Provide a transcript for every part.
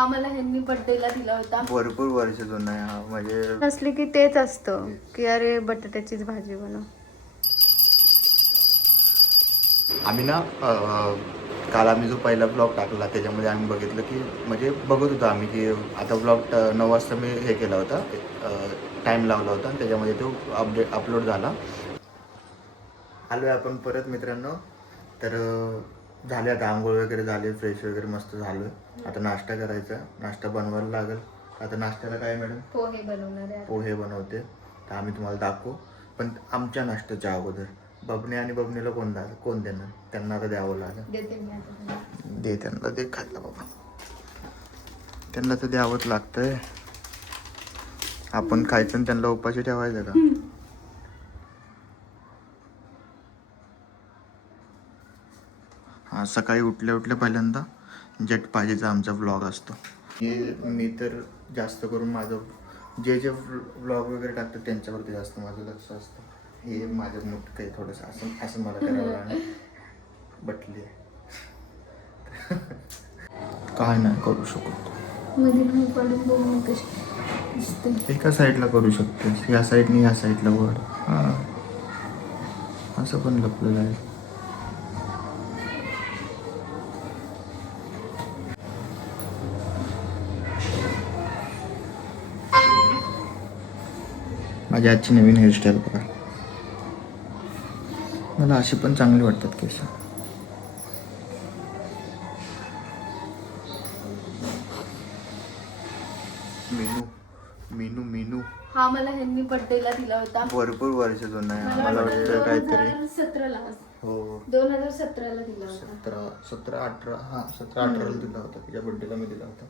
हा मला ह्यांनी बर्थडेला दिला होता. भरपूर वर्ष जुना आहे हा म्हणजे नसली की तेच असतं की अरे बटाट्याचीच भाजी बनव. आम्ही ना अं, काल आम्ही जो पहिला ब्लॉग टाकला त्याच्यामध्ये आम्ही बघितलं की म्हणजे बघत होतो आम्ही की आता ब्लॉग नऊ वाजता मी हे केला होता टाईम लावला होता आणि त्याच्यामध्ये तो अपडेट अपलोड झाला. आलो आहे आपण परत मित्रांनो. तर अं, झाले आता आंघोळ वगैरे झाले फ्रेश वगैरे मस्त झालो आता नाश्ता करायचा नाश्ता बनवायला लागेल. आता नाश्त्याला काय मॅडम पोहे बनवणार आहे. पोहे बनवते. तर आम्ही तुम्हाला दाखवू. पण आमच्या नाश्त्याच्या अगोदर बबने आणि बबनीला कोण दा कोण देणार? त्यांना आता द्यावं लागेल. दे त्यांना दे खायला बाबा. त्यांना तर द्यावंच लागतंय. आपण खायचं आणि त्यांना उपाशी ठेवायचं का? हा सकाळी उठल्या उठल्या पहिल्यांदा जट पाहिजेचा आमचा ब्लॉग असतो. हे मी तर जास्त करून माझं जे जे ब्लॉग वगैरे टाकतात त्यांच्यावरती जास्त माझं लक्ष असतं. हे माझं मुठ काही थोडंसं असं असं मला लागणार बटली. काय नाही करू शकत. एका साईडला करू शकते या साईडने या साईडला वर हां. असं पण लपलेलं आहे. माझी आजची नवीन हेअरस्टाईल बघा. मला अशी पण चांगली वाटतात केस. Menu menu menu. हा मला ह्यांनी बर्थडेला दिला होता. भरपूर वर्ष जुना आहे. मला वाटतं काहीतरी सतराला. हो. दोन हजार सतराला दिला होता. सतरा सतरा अठरा हा सतरा अठराला दिला होता. तिच्या बड्डेला मी दिला होता.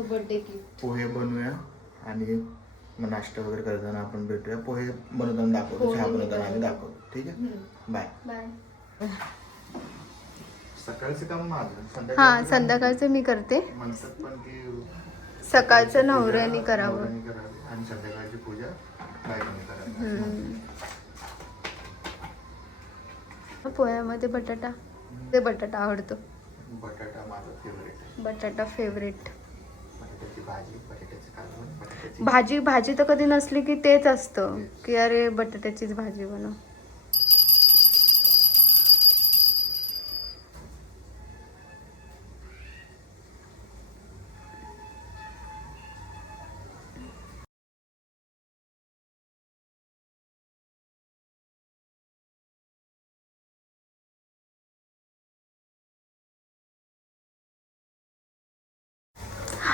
बर्थडे गिफ्ट पोहे बनवूया आणि मग नाश्ता वगैरे करताना आपण भेटूया. पोहे बनवताना दाखवतो पोहे चहा बनवताना आम्ही. दाखवतो. ठीक आहे? बाय. बाय. सकाळचं काम माझं. हा संध्याकाळचं मी करते. म्हणतात पण की सकाळचं नवऱ्याने करावं नवऱ्याने करावी. आणि संध्याकाळची पूजा बायकोने करावी. हम्म. पोह्यामध्ये बटाटा. ते बटाटा आवडतो. बटाटा माझा फेवरेट बटाटा फेवरेट बटाट्याची भाजी. भाजी भाजी तर कधी नसली की तेच असतं. की अरे बटाट्याचीच भाजी बनव.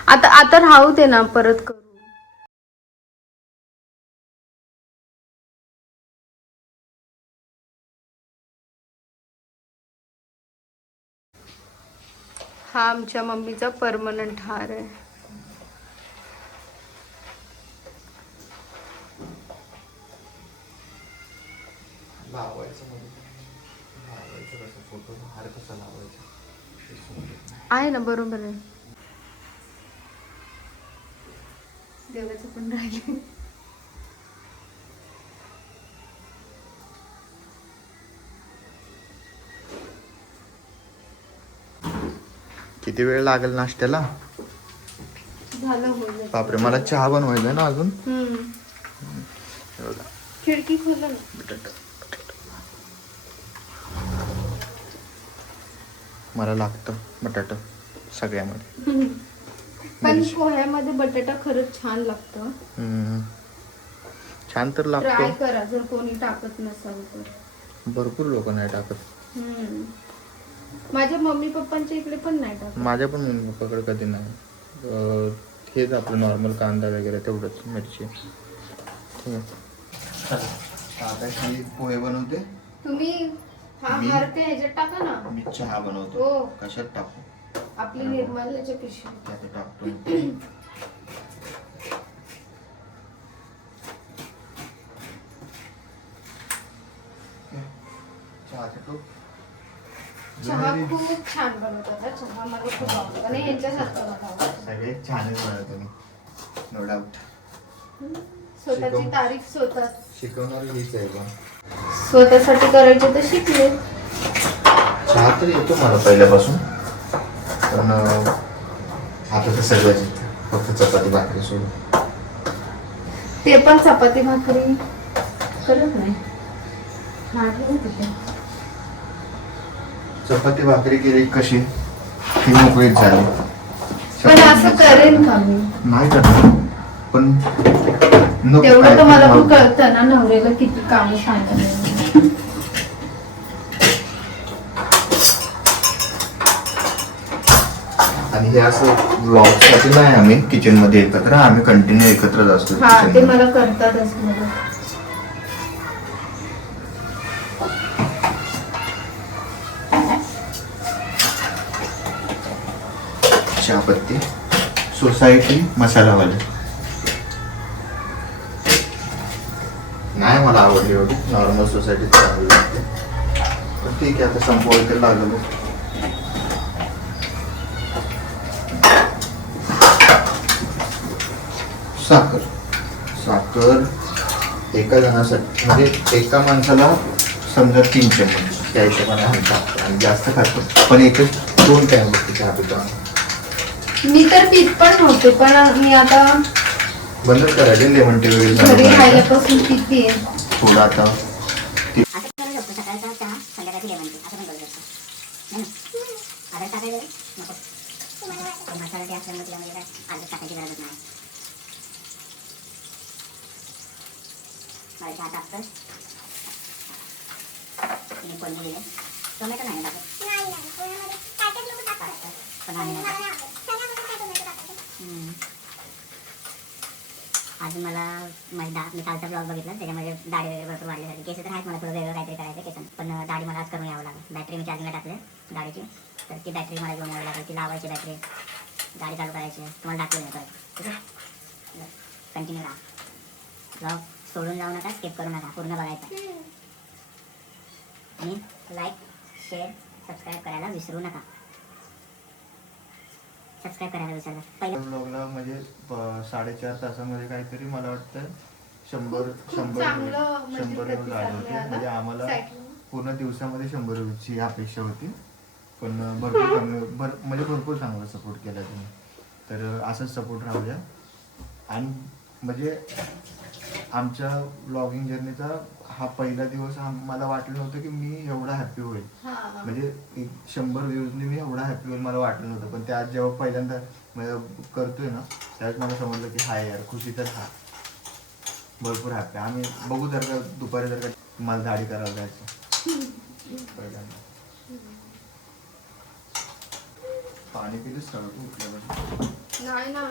आता आता राहू दे ना परत करू. हा आमच्या मम्मीचा परमनंट हार आहे. म्हणजे. आहे ना बरोबर आहे. देवाचं पण राहिले किती वेळ लागेल नाश्त्याला? बापरे मला चहा बनवायचा ना अजून? खिडकी मला लागतं बटाटा सगळ्यामध्ये. पण पोह्यामध्ये बटाटा खरंच छान लागतं. छान तर ट्राय लागतो करा जर कोणी टाकत नसाल तर. भरपूर लोक नाही टाकत. हम्म. माझ्या मम्मी पप्पांच्या इकडे पण नाही टाकत माझ्या पण मम्मी पप्पाकडे कधी नाही. अं, हेच आपलं नॉर्मल कांदा वगैरे तेवढंच मिरची. ठीक आहे. आता ही पोहे बनवते? तुम्ही हा मी- हार ते ह्याच्यात टाका ना. मी चहा बनवतो. हो. कशात टाकू? आपली निर्मल्याच्या पिशवी त्यात टाकतो. खूप छान बनवतात चहा मला खूप आवडतो. आणि यांच्यासारखं मला आवडतं. सगळे छानच बनवतो मी नो डाऊट स्वतःची. तारीफ स्वतः. शिकवणार हीच आहे पण. स्वतःसाठी करायचे तर शिकले. चहा तर येतो मला पहिल्यापासून. पण आता तर सगळंच येतं. फक्त चपाती भाकरी सोडून. ते पण चपाती भाकरी करत नाही. मागे होते. चपाती भाकरी केली कशी? ती मोकळीच झाली. पण असं करेन का मी? नाही करणार. पण नको तेवढं काय तर मला पण. कळतं ना नवऱ्याला किती काम आणि हे असं ब्लॉगसाठी नाही आम्ही किचनमध्ये एकत्र आम्ही कंटिन्यू एकत्रच असतो हा kitchen ते मध्ये. मला करतातच मला. चहापत्ती सोसायटी मसालावाले. नाही मला आवडली एवढी. नॉर्मल सोसायटी चांगली लागते पण ठीक आहे आता संपवायला लागलो साखर. साखर एका जणासाठी म्हणजे एका माणसाला समजा तीन चमच. त्या हिशोबाने आम्ही टाकतो. आणि जास्त खातो. पण एकच दोन टाइम बघते चहा पितो मी तर पीत पण नव्हते पण मी आता बंदच करायचे लेमन टी वगैरे घरी. राहिल्यापासून पिते थोडं आता. है टोमॅटो नाही ना टाकत टाकतात. पण आम्ही नाही टाकत. हम्म. अजून मला माझी दा मी कालचा ब्लॉग बघितला त्याच्यामध्ये दाढी वगैरे भरपूर वाढली झाली केस तर आहेत मला थोडं वेगळं काहीतरी करायचं केसन पण दाढी मला आज करून यावं लागेल. बॅटरी मी चार्जिंगला टाकले दाढीची. तर ती बॅटरी मला घेऊन यावी लागेल. ती लावायची बॅटरी गाडी चालू करायची तुम्हाला दाखवून ठीक आहे कंटिन्यू राहा. ब्लॉग सोडून जाऊ नका स्किप करू नका. पूर्ण बघायचं आणि लाईक शेअर सबस्क्राईब करायला विसरू नका. सबस्क्राईब करायला विसरला पहिलं ब्लॉगला म्हणजे साडेचार तासामध्ये काहीतरी मला वाटतं शंभर शंभर चांगलं म्हणजे शंभर व्ह्यूज आले होते. म्हणजे आम्हाला. पूर्ण दिवसामध्ये शंभर व्ह्यूजची अपेक्षा होती. पण भरपूर कमी भर म्हणजे भरपूर चांगला सपोर्ट केला तुम्ही. तर असंच सपोर्ट राहू द्या आणि म्हणजे आमच्या ब्लॉगिंग जर्नीचा हा पहिला दिवस हा मला वाटलं नव्हतं की मी एवढा हॅपी होईल. हा. म्हणजे एक शंभर व्ह्यूजने मी एवढा हॅपी होईल मला वाटलं नव्हतं. पण त्या जेव्हा पहिल्यांदा करतोय ना त्यावेळेस मला समजलं की हाय यार खुशी तर हा. भरपूर हॅपी आम्ही बघू जर का दुपारी जर का मला दाढी करायला जायचं. पहिल्यांदा. पाणी पिलंच का तू नाही ना.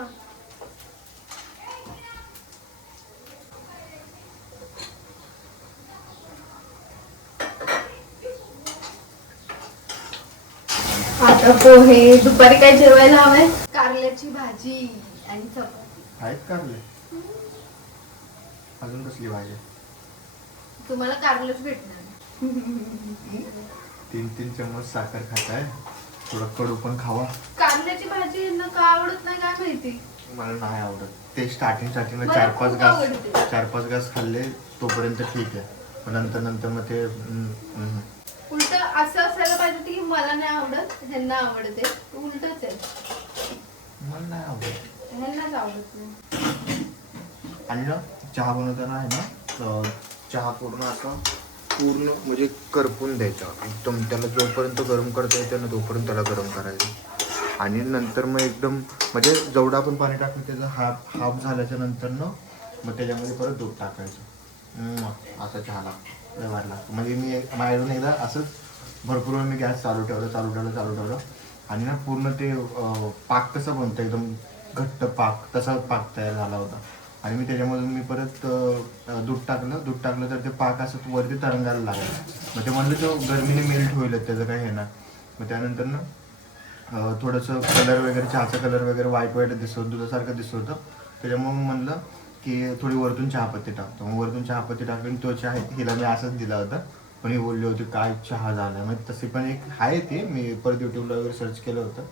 आता पोहे दुपारी काय जेवायला हवंय? कारल्याची भाजी आणि चपाती. आहेत कारले. अजून कसली भाजी? तुम्हाला कारलच भेटणार. तीन तीन चम्मच साखर खाताय. थोडं कडू पण खावा. कारल्याची भाजी यांना का आवडत नाही काय माहिती? मला नाही आवडत. ते स्टार्टिंग स्टार्टिंगला मला चार पाच खूप घास आवडते. चार पाच घास खाल्ले तोपर्यंत ठीक आहे. पण नंतर नंतर मग ते हम्म, हम्म. उलट असं असायला पाहिजे की मला नाही आवडत ह्यांना आवडते. उलटच आहे. मला नाही आवडत. ह्यांनाच आवडत नाही. आणि ना चहा बनवताना आहे ना अं, चहा पूर्ण असा पूर्ण म्हणजे करपून द्यायचा. एकदम त्याला जोपर्यंत गरम करता येते ना तोपर्यंत त्याला गरम करायचं. आणि नंतर मग एकदम म्हणजे जेवढं आपण पाणी टाकलं त्याचं हाफ हाफ झाल्याच्यानंतर ना मग त्याच्यामध्ये परत दूध टाकायचं. हम्म, असा चहा लागतो भारी लागतो. म्हणजे मी माझ्याकडून एकदा असंच भरपूर वेळ मी गॅस चालू ठेवलं चालू ठेवलं चालू ठेवलं. आणि ना पूर्ण ते पाक तसं बनतं एकदम घट्ट पाक तसा पाक तयार झाला होता. आणि मी त्याच्यामधून मी परत दूध टाकलं. दूध टाकलं तर ते पाक असं वरती तरंगायला लागलं. मग ते म्हणलं तो गरमीने मेल्ट होईल त्याचं काही हे ना मग त्यानंतर ना थोडंसं कलर वगैरे चहाचा कलर वगैरे व्हाईट वाईट दिसत होतं दुधासारखं दिसत होतं त्याच्यामुळे मग म्हणलं की थोडी वरतून चहापत्ती टाकतो. मग वरतून चहापत्ती टाकली आणि तो चहा हिला मी असंच दिला होता. ही बोलली होती काय चहा झाला. मग तशी पण एक आहे ते. मी परत युट्यूबला वगैरे सर्च केलं होतं.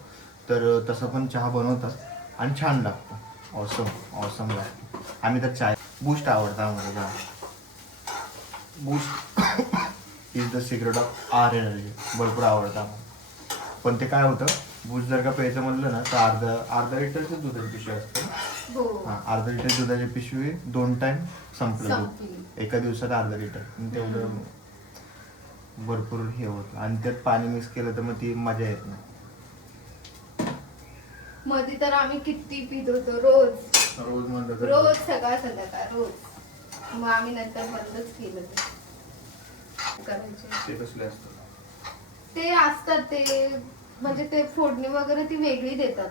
तर तसं पण चहा बनवतात आणि छान लागतं. ऑसम ऑसम लागतं. आम्ही तर चाय बूस्ट आवडतं आम्हाला Boost is the secret of our energy भरपूर आवडतं पण ते काय होतं बूस्ट जर का प्यायचं म्हणलं ना तर अर्धा अर्धा लिटरचं दुधाची पिशवी असते? हो. हा अर्धा लिटर दुधाची पिशवी दोन टाइम संपलं एका दिवसात अर्धा लिटर. तेवढं भरपूर हे होतं. आणि त्यात पाणी मिक्स केलं तर मग ती मजा येत नाही. मध्ये तर आम्ही किती पित होतो रोज. रोज म्हणलं तर. रोज सकाळ संध्याकाळ रोज. मग आम्ही नंतर बंदच केलं ते. करायचे. ते कसले असतं ते असतात ते म्हणजे ते फोडणी वगैरे ती वेगळी देतात.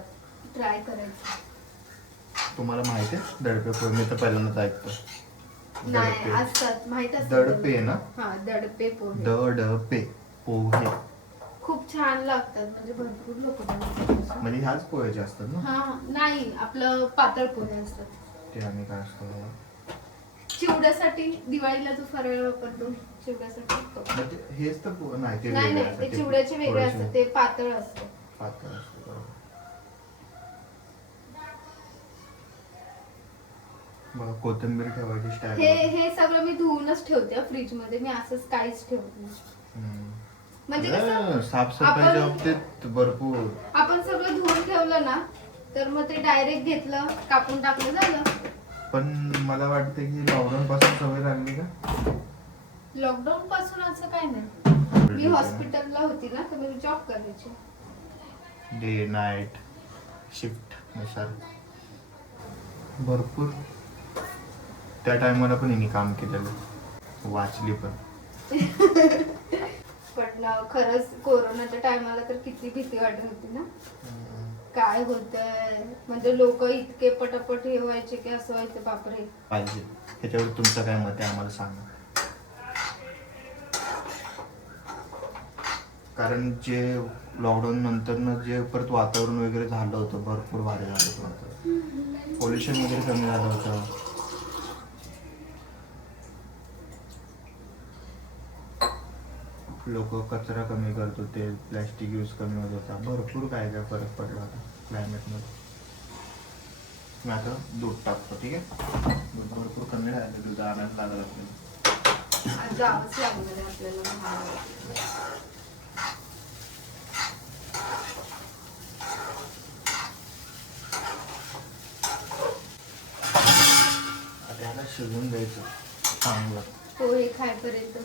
ट्राय करायची. तुम्हाला माहिती आहे? दडपे मी तर पहिल्यांदाच ऐकतो. नाही दडपे असतात. माहीत असतात दडपे ना? हा दडपे पोहे. दडपे पोहे. खूप छान लागतात. म्हणजे भरपूर लोक बनवतात म्हणजे ह्याच पोह्याचे असतात ना? हा नाही आपलं पातळ पोहे असतात. ते आम्ही काय असतो चिवड्यासाठी दिवाळीला जो फराळ वापरतो चिवड्यासाठी. तो. मग ते- हेच तर नाही ते नाही वेगळे नाही असतात. ते चिवड्याचे वेगळे थोडेसे असतात. ते पातळ असतं. पातळ असतात, बघा कोथिंबीर ठेवायची हे स्टाईल हे सगळं मी धुवूनच ठेवते फ्रीजमध्ये. मी असंच काहीच ठेवत नाही. म्हणजे कसं साफसफाईच्या आपण- बाबतीत भरपूर. आपण सगळं धुवून ठेवलं ना तर मग ते डायरेक्ट घेतलं कापून टाकलं झालं. पण मला वाटतं की लॉकडाऊन पासून सवय लागली का? लॉकडाऊन पासून असं काय नाही. मी हॉस्पिटलला होती ना तर मी जॉब करायची. डे नाईट शिफ्टनुसार. भरपूर. त्या टायमाला पण हिने काम केलेलं. वाचली पण. पण खरंच कोरोनाच्या टायमाला तर किती भीती वाटत होती ना? काय होतंय? म्हणजे लोक इतके पटापट हे व्हायचे की असं व्हायचं बापरे. पाहिजे. ह्याच्यावर तुमचं काय मत आहे? आम्हाला सांगा. कारण जे लॉकडाऊन नंतर जे परत वातावरण वगैरे झालं होतं भरपूर भारी झालं होतं. पोल्युशन वगैरे कमी झालं होतं. लोक कचरा कमी करत होते प्लॅस्टिक यूज कमी होत होता. भरपूर काय काय फरक पडला होता क्लायमेटमध्ये मी आता दूध टाकतो ठीक आहे? दूध भरपूर कमी राहिलं दूध आणायला लागलं आपल्याला शिजवून द्यायचं चांगलं. पोहे खायपर्यंत.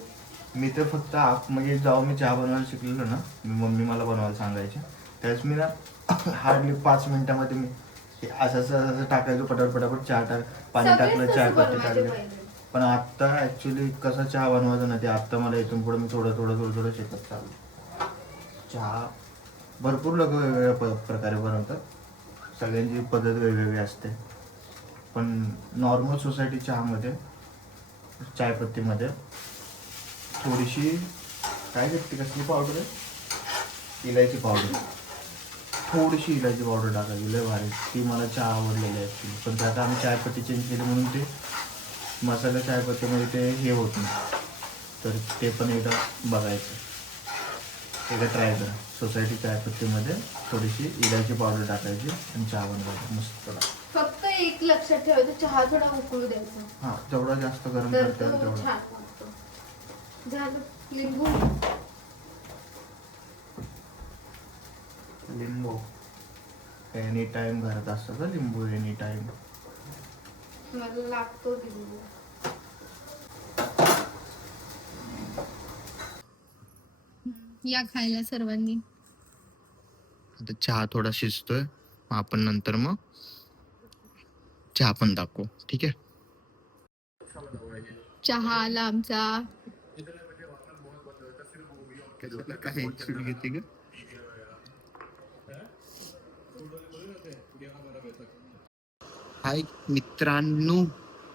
मी तर फक्त आप म्हणजे जेव्हा मी चहा बनवायला शिकलेलो ना. मी मम्मी मला बनवायला सांगायची. त्यावेळेस मी ना हार्डली पाच मिनिटामध्ये मी हे असं असं असं टाकायचो पटापट पटापट चहा टाक पाणी टाकलं चहा पत्ती टाकले. पण आता ऍक्च्युली कसा चहा बनवायचा ना ते आता मला इथून पुढे मी थोडं थोडं थोडं थोडं शिकत चाललो. चहा भरपूर लोक वेगवेगळ्या प- प्रकारे बनवतात. सगळ्यांची पद्धत वेगवेगळी असते. पण नॉर्मल सोसायटी चहामध्ये चायपत्तीमध्ये थोडीशी काय घेतली कसली पावडर आहे? इलायची पावडर थोडीशी इलायची पावडर टाकायची लय भारी ती मला चहा आवडलेली आहे पण आता आम्ही चायपत्ती चेंज केली म्हणून ते मसाला चायपत्तीमध्ये ते हे होत नाही. तर ते पण एकदा बघायचं. एकदा ट्राय करा. सोसायटी चायपत्तीमध्ये थोडीशी इलायची पावडर टाकायची आणि चहा बनवायचा. मस्त. फक्त एक लक्षात ठेवायचं चहा थोडा उकळू द्यायचा. हा जेवढा जास्त गरम करता तेवढा. झालं. लिंबू. लिंबू. एनी टाइम घरात असतं का लिंबू एनी टाइम मला लागतो लिंबू. या खायला सर्वांनी. आता चहा थोडा शिजतोय. मग आपण नंतर मग चहा पण दाखवू ठीक आहे? चहा आला आमचा. काय घेते का हाय मित्रांनो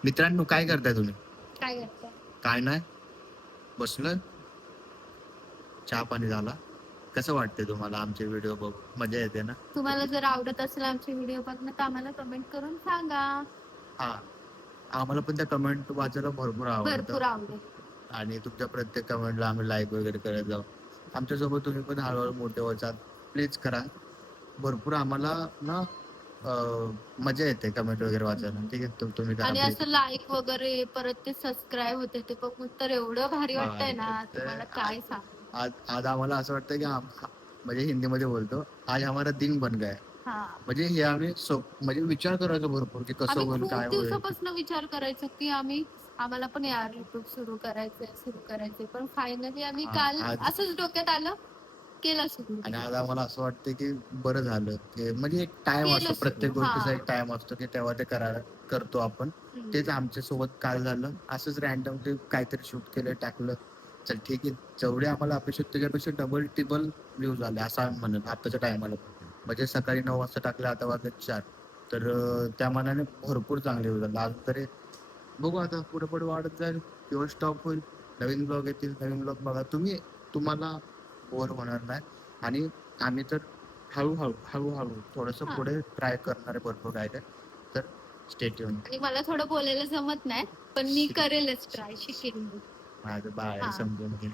मित्रांनो काय करताय तुम्ही काय करता काय नाही बसलोय चहा पाणी झाला कसं वाटतंय तुम्हाला आमचे व्हिडिओ बघ मजा येते ना तुम्हाला जर आवडत असेल आमचे व्हिडिओ बघणं तर आम्हाला कमेंट करून सांगा हा आम्हाला पण त्या कमेंट वाचायला भरपूर आवडतं भरपूर आवडेल आणि तुमच्या प्रत्येक कमेंटला आम्ही लाईक वगैरे करत जाऊ. आमच्यासोबत तुम्ही पण हळूहळू मोठे होतात प्लीज करा. भरपूर आम्हाला ना मजा येते कमेंट वगैरे वाचायला. ठीक आहे? तुम- तुम्ही आणि. असं लाईक वगैरे परत ते सबस्क्राईब होते ते बघून तर एवढं भारी वाटतंय ना. तुम्हाला काय सांग? आज आज आम्हाला असं वाटतं की म्हणजे हिंदीमध्ये बोलतो आज हमारा दिन बन गया म्हणजे हे आम्ही म्हणजे विचार करायचो भरपूर की कसं होईल काय होईल. दिवसापासून विचार करायचो की आम्ही आम्हाला पण यार युट्यूब सुरू करायचंय सुरू करायचंय. पण फायनली आम्ही हा, काल आज- असंच डोक्यात आलं केलं सुरू. आणि आज आम्हाला असं वाटतं की बरं झालं की म्हणजे एक टाइम केलं असतो सुरू, प्रत्येक गोष्टीचा हा. एक टाइम असतो की तेव्हा ते करायला करतो आपण. हम्म. तेच आमच्यासोबत काल झालं. असंच रॅन्डमली काहीतरी शूट केलं टाकलं. चल ठीक आहे. जेवढे आम्हाला अपेक्षित त्याच्यापेक्षा डबल टिबल व्ह्यू झाले असं आम्ही म्हणत आताच्या टायमाला म्हणजे सकाळी नऊ वाजता टाकले आता वाजले चार. तर अं, त्या मानाने भरपूर चांगले व्ह्यू झाले आज तरी बघू आता पुढे पुढे वाढत जाईल किंवा स्टॉप होईल. नवीन ब्लॉग येतील नवीन ब्लॉग बघा. तुम्ही तुम्हाला बोर होणार नाही. आणि आम्ही तर हळूहळू हळूहळू थोडंसं. पुढे ट्राय करणार आहे भरपूर काय काय तर स्टेट येऊन आणि मला थोडं बोलायला जमत नाही पण मी करेलच ट्राय शिकेन मी. माझं बाळ हा. समजून घे.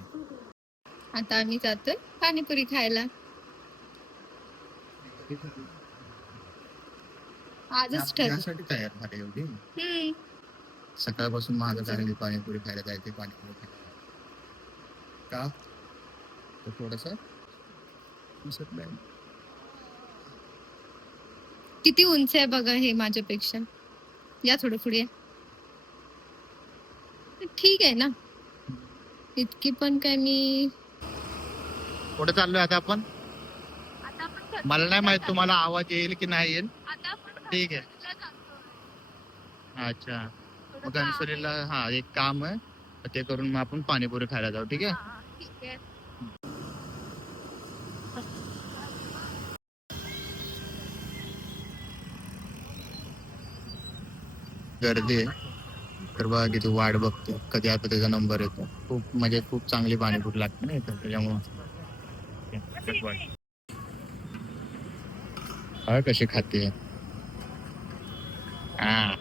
आता आम्ही जातोय पाणीपुरी खायला. आजच ठरलं यासाठी तयार झाले एवढी? हम्म. सकाळपासून माझं कारण पाणीपुरी खायला जायचे पाणीपुरी का? थोडस दिसत नाही. किती उंच आहे बघा हे माझ्यापेक्षा. या थोडं पुढे. ठीक आहे ना. इतकी पण काय मी कुठे चाललोय आता आपण. मला नाही माहीत तुम्हाला आवाज येईल की नाही येईल. ठीक आहे. अच्छा. मग गणसोलीला हा एक काम आहे. ते करून मग आपण पाणीपुरी खायला जाऊ ठीक आहे? गर्दी आहे. तर बघा किती वाट बघतो. कधी आता त्याचा नंबर येतो. खूप म्हणजे खूप चांगली पाणीपुरी लागते ना इथं त्याच्यामुळं. हा कशी खाते? हा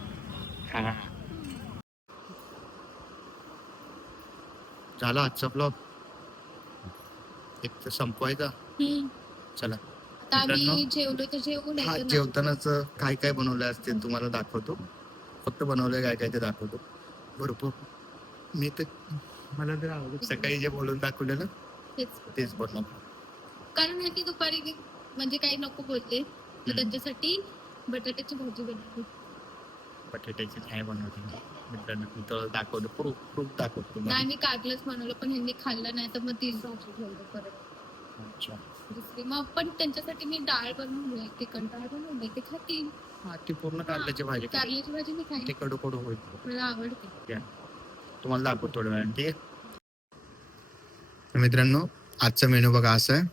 हा. झाला आजचा ब्लॉग एक तर संपवायचा. चला. जेवलो तर हा जेवतानाच काय काय बनवलं असते तुम्हाला दाखवतो. फक्त बनवलंय काय काय ते दाखवतो. भरपूर. मी तर मला तर आवडत. सकाळी जे बोलून दाखवलेलं तेच. तेच बनवतो. कारण ह्यांनी दुपारी म्हणजे काही नको बोलले. तर. त्यांच्यासाठी बटाट्याची भाजी बनवली. बटाट्याची काय बनवते मित्रांनो तुला दाखवतो प्रूफ प्रूफ दाखवतो नाही मी कारलंच बनवलं पण ह्यांनी खाल्लं नाही तर मग तीच भाजी ठेवलं परत. अच्छा. दुसरी मग पण त्यांच्यासाठी मी डाळ बनवली तिखट डाळ बनवली ते. खातील हा ती पूर्ण कारल्याची भाजी कारल्याची भाजी मी खाईल ते कडू कडू होईल. मला आवडते. तुम्हाला दाखवतो थोड्या वेळाने ठीक आहे? तर मित्रांनो आजचा मेनू बघा असा आहे.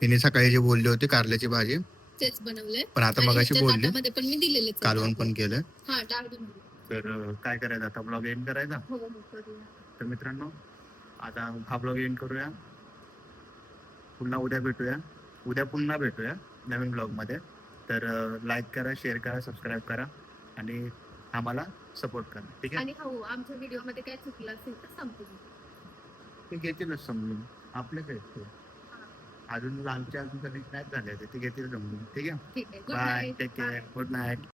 तिने सकाळी जे बोलले होते कारल्याची भाजी. तेच बनवलंय. पण आता आणि मगाशी ह्याच्या बोलले. ताटामध्ये पण मी दिलेले कालवण पण केलं हा डाळ बनवली. तर काय करायचं? आता ब्लॉग एंड करायचा? हो हो. तर मित्रांनो आता हा ब्लॉग एंड करूया. पुन्हा उद्या भेटूया. उद्या पुन्हा भेटूया नवीन ब्लॉगमध्ये. तर लाईक करा शेअर करा सबस्क्राईब करा आणि आम्हाला सपोर्ट करा. ठीक आहे? आणि हो आमच्या व्हिडिओमध्ये काय चुकलं असेल तर संपूर्ण ते घेतीलच समजून. आपले काय. अजून लांबचे अजून कधी नाही झाले ते घेतील समजून. ठीक आहे? Bye take care good night